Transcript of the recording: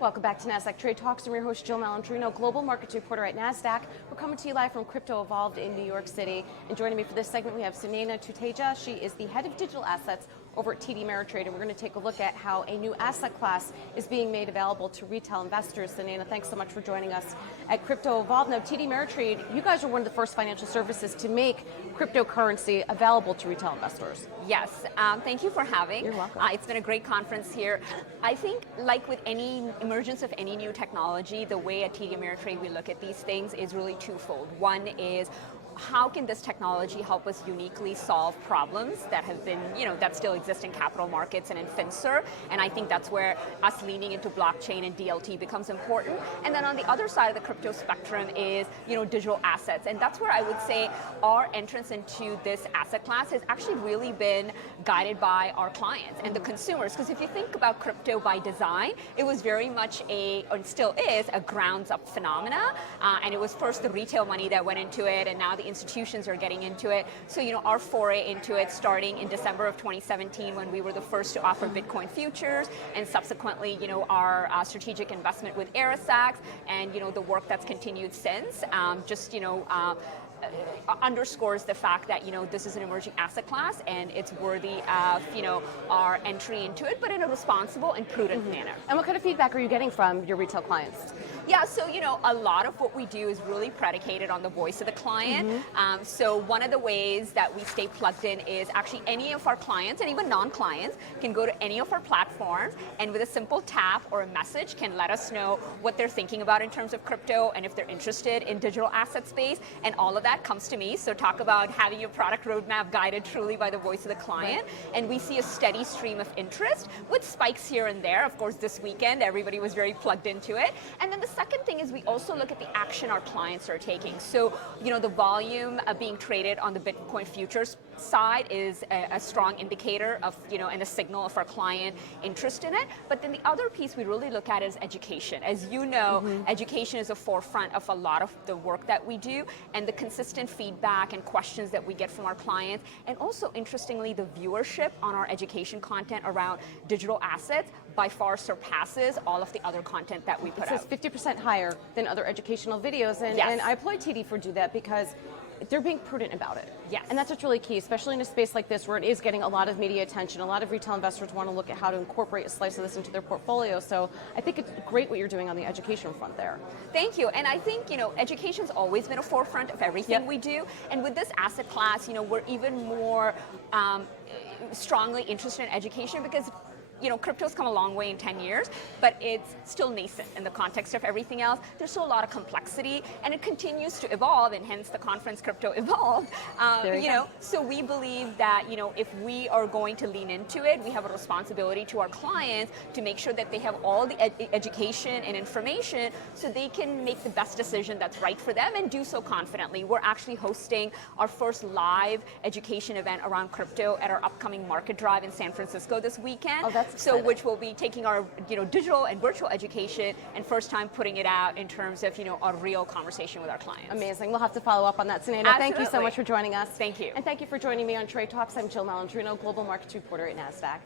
Welcome back to Nasdaq Trade Talks. I'm your host, Jill Malandrino, Global Markets Reporter at Nasdaq. We're coming to you live from Crypto Evolved in New York City. And joining me for this segment, we have Sunaina Tuteja. She is the head of digital assets over at TD Ameritrade, and we're going to take a look at how a new asset class is being made available to retail investors. Sunaina, thanks so much for joining us at Crypto Evolved. Now, TD Ameritrade, you guys are one of the first financial services to make cryptocurrency available to retail investors. Yes, thank you for having. You're welcome. It's been a great conference here. I think, like with any emergence of any new technology, the way at TD Ameritrade we look at these things is really twofold. One is, how can this technology help us uniquely solve problems that have been, that still exist in capital markets and in FinServ? And I think that's where us leaning into blockchain and DLT becomes important. And then on the other side of the crypto spectrum is, digital assets. And that's where I would say our entrance into this asset class has actually really been guided by our clients and the consumers. Because if you think about crypto by design, it was very much and still is, a grounds up phenomena. And it was first the retail money that went into it, and now the institutions are getting into it. So, our foray into it starting in December of 2017 when we were the first to offer Bitcoin futures, and subsequently, our strategic investment with Arasax, and, the work that's continued since, underscores the fact that, this is an emerging asset class and it's worthy of, our entry into it, but in a responsible and prudent manner. And what kind of feedback are you getting from your retail clients? Yeah, so, a lot of what we do is really predicated on the voice of the client. So one of the ways that we stay plugged in is actually any of our clients, and even non-clients, can go to any of our platforms and with a simple tap or a message can let us know what they're thinking about in terms of crypto and if they're interested in digital asset space, and all of that comes to me. So talk about having your product roadmap guided truly by the voice of the client. Right. And we see a steady stream of interest with spikes here and there. Of course, this weekend, everybody was very plugged into it. And then the second thing is we also look at the action our clients are taking. So, the volume being traded on the Bitcoin futures side is a strong indicator of, and a signal of our client interest in it. But then the other piece we really look at is education. As you know, education is a forefront of a lot of the work that we do, and the consistent feedback and questions that we get from our clients, and also interestingly, the viewership on our education content around digital assets by far surpasses all of the other content that we put out. It's 50% higher than other educational videos, and, yes. and I applaud TD for do that because they're being prudent about it. Yes. And that's what's really key, especially in a space like this where it is getting a lot of media attention. A lot of retail investors want to look at how to incorporate a slice of this into their portfolio. So I think it's great what you're doing on the education front there. Thank you. And I think, education's always been a forefront of everything we do. And with this asset class, we're even more strongly interested in education because crypto's come a long way in 10 years, but it's still nascent in the context of everything else. There's still a lot of complexity, and it continues to evolve, and hence the conference Crypto Evolved. So we believe that, if we are going to lean into it, we have a responsibility to our clients to make sure that they have all the education and information so they can make the best decision that's right for them and do so confidently. We're actually hosting our first live education event around crypto at our upcoming market drive in San Francisco this weekend. Oh, that's exciting. Which will be taking our digital and virtual education and first time putting it out in terms of a real conversation with our clients. Amazing. We'll have to follow up on that, Sunaina. Thank you so much for joining us. Thank you. And thank you for joining me on Trade Talks. I'm Jill Malandrino, Global Markets Reporter at Nasdaq.